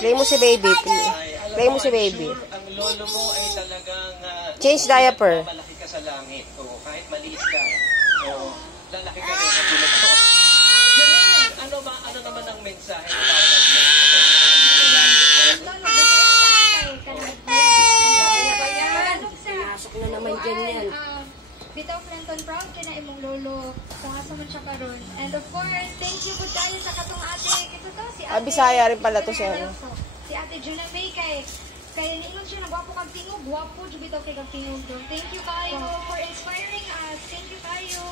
Play mo si baby. Play mo si baby. Ang lolo mo ay talagang Change diaper. malaki ka sa langit. O kahit maliit ka, o lalaki ka rin sa tulad ko. Janine, ano naman ang mensahe mo para sa Pinasok na naman dyan yan. Bitaw Frenton, proud ka na imong lolo. Kung man siya karon. And of course, thank you po tayo sa katong ate. Ito to, si ate. Bisaya rin pala to siya. Si ate Juna May kay niingon siya, nagwapo kang tingog. Gwapo, bitaw kay kang tingog. Thank you kayo for inspiring us. Thank you kayo.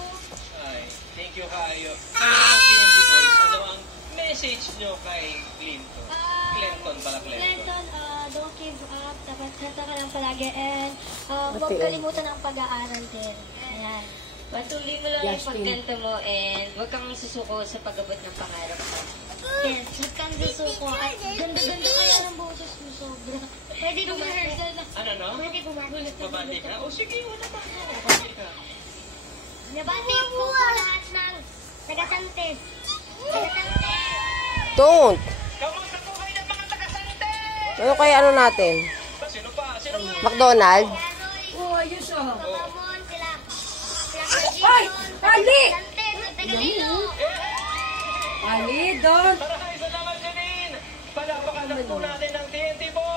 Ay, thank you kayo. Ang PNC Boys, ano ang message nyo kay Clinton? Clinton pala, Clinton. Clinton, don't give up. Dapat kanta ka lang palagi. And huwag kalimutan ang pag-aaral din. Ayan. Patuloy mo lang yung pagkanta mo and huwag kang susuko sa pag-abot ng pangarap mo. Yes, huwag kang susuko. At ganda-ganda kaya ng boses mo sobra. Pwede rehearsal na. Ano, no? Pwede bumati. Mabati ka? O sige, wala pa. Mabati ka. Nabati po lahat ng taga-Santes. Taga-Santes. Don't. Kamusta po kayo ng mga taga-Santes? Ano kaya ano natin? Sino pa? Sino pa? McDonald? Oo, ayun siya. Kapamon sila. Hoy! Ali! Santes, taga-Lilo. Ali, doon! Maraming salamat, Janine! Palapakan po natin ng TNT Boys!